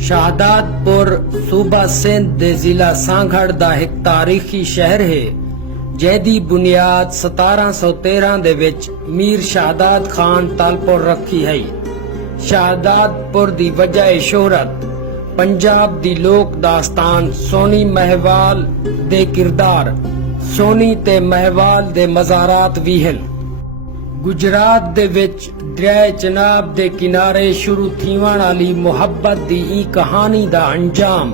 शहादातपुर सूबा सिंध दे जिला सांगड़ दा एक तारीखी शहर है जैदी बुनियाद 1713 दे विच मीर शहादात खान तालपुर रखी है। शहादातपुर दी वजह शोहरत पंजाब दी लोक दास्तान सोनी महवाल दे किरदार सोनी ते महवाल दे मज़ारात भी हैं। गुजरात दे विच दरिया चनाब दे किनारे शुरू थीवण वाली मुहब्बत दी ई कहानी दा अंजाम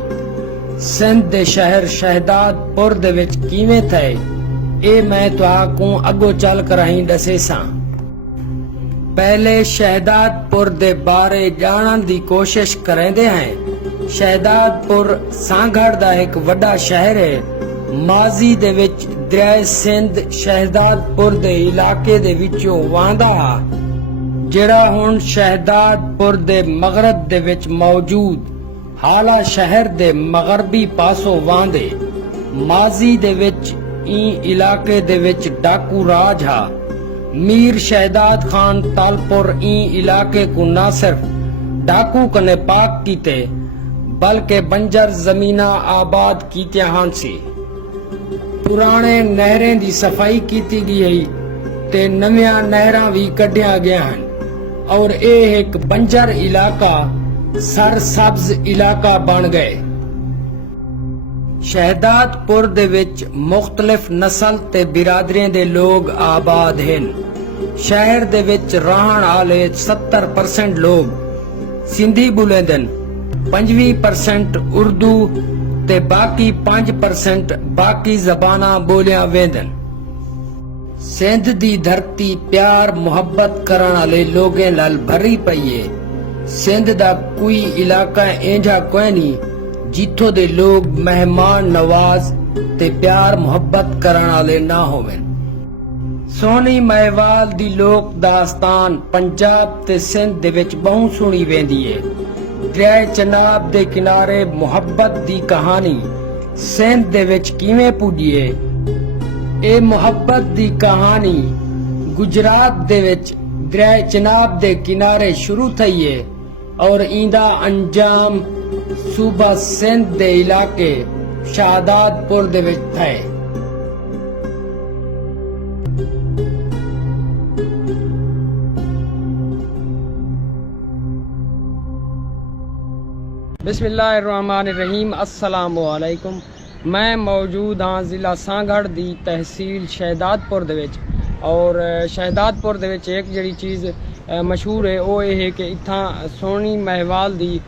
सिंध दे शहर शहदादपुर दे विच किवें थे ए मैं तुहाकू अगो चल कर ही दसे सा। पहले शहदादपुर दे बारे जानन दी कोशिश करेंदे हैं। शहदादपुर सांगड़ दा एक वड्डा शहर है। माजी दे विच दरिया सिंध शहदादपुर दे इलाके दे विचों वांदा जेड़ा हुण शहदादपुर दे मगरब दे विच मौजूद हाला शहर दे मगरबी पासों वांदे। माजी दे विच ई इलाके दे विच डाकू राज हा। मीर शहदात खान तालपुर ई इलाके को ना सिर्फ डाकू कने पाक कीते बल्कि बंजर जमीना आबाद कीतियां हां सी। पुराने नहरें दी सफाई कीती गई ते नवियां नहरां भी कढ़िया गया हैं और ए एक बंजर इलाका सरसब्ज इलाका बन गए। शहदादपुर दे विच मुख्तलिफ नस्ल ते बिरादरियां दे लोग आबाद हैं। शहर दे विच रहन वाले 70% लोग सिंधी बोलेंदन, 25% उर्दू ते बाकी 5% बाकी जबाना बोलिया वेंदन। सिंध दी धरती प्यार मुहब्बत करन वाले लोगें नाल भरी पई है। सिंध दा कोई इलाका इंजा कोई नहीं जिथों दे लोग मेहमान नवाज ते प्यार मुहब्बत करन वाले ना होवें। सोनी महवाल दी लोक दास्तान पंजाब ते सिंध दे विच बहुत सुनी वेंदी है। दरिया चनाब दे किनारे मुहब्बत दी कहानी सिंध दे विच किवें पुजी है। ए मुहब्बत दी कहानी गुजरात दे विच दरिया चनाब दे किनारे शुरू थई है और इंदा अंजाम सूबा सिंध दे इलाके शहादातपुर दे विच थे। बिस्मिल्लाहिर्रहमानिर्रहीम। अस्सलामु अलैकुम। मैं मौजूद हाँ जिला सांगड़ दी तहसील शहदादपुर दे विच और शहदादपुर दे विच एक जड़ी चीज़ मशहूर है वो ये है कि इत्थां सोनी महवाल दी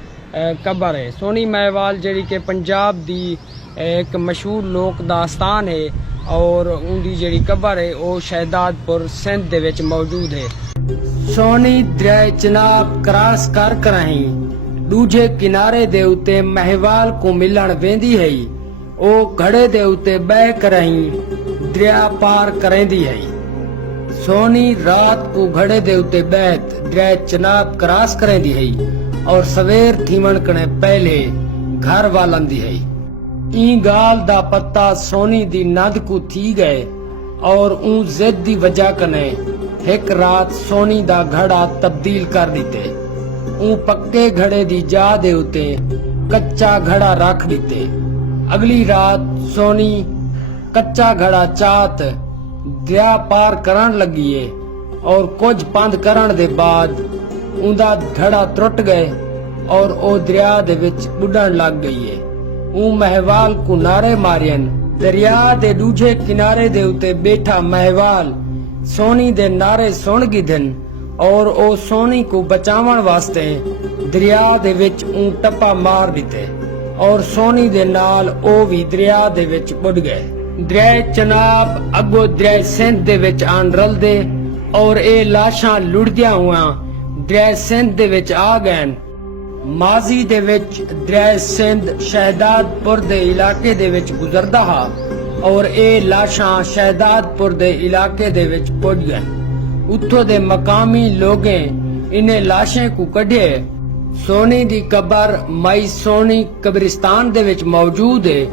कबर है। सोनी महवाल जड़ी के पंजाब दी एक मशहूर लोक दास्तान है और उनकी जड़ी कबर है वो शहदादपुर सिंध दे विच मौजूद है। सोनी दरिया चनाब क्रॉस कर कर ही दूजे किनारे दे उते महवाल को मिलन वेंदी है। ओ घड़े दे उते बह कर ही दरिया पार करेंदी है। सोनी रात को घड़े दे उते बैठ दरिया चनाब क्रॉस करेंदी है और सवेर थीवण कने पहले घर वालंदी है। ई गाल दा पत्ता सोनी दी नद को थी गए और ऊ जिद दी वजह कने एक रात सोनी दा घड़ा तब्दील कर दिते। ऊ पक्के घड़े दी जा दे उते कच्चा घड़ा रख दिते। अगली रात सोनी कच्चा घड़ा चात दरिया पार करन लगी है और कुछ पंध करन दे बाद उंदा घड़ा त्रुट गए और ओ दरिया दे विच बुडन लग गई है। ऊ महवाल को नारे मारियन। दरिया दे दूजे किनारे दे उते बैठा महवाल सोनी दे नारे सुन गिधन और ओ सोनी को बचावन वास्ते दरिया दे विच ऊ टप्पा मार दिते और सोनी दे नाल ओ भी दरिया दे विच बुड गए। दरिया चनाब अगो दरिया सिंध दे विच आन रलदे और ए लाशां लुढ़दियां हुआ दरिया सिंध दे विच आ गए। माजी दे विच दरिया सिंध शहदादपुर दे इलाके दे विच गुजरदा हा और ए लाशां शहदादपुर दे इलाके दे विच पुज गए। उथों दे मकामी लोगें इन्हें लाशें को कढ़े। सोनी दी कबर मई सोनी कब्रिस्तान दे विच मौजूद है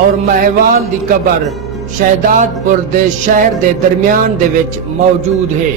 और महवाल दी कबर शहदादपुर दे शहर दे दरमियान दे विच मौजूद है।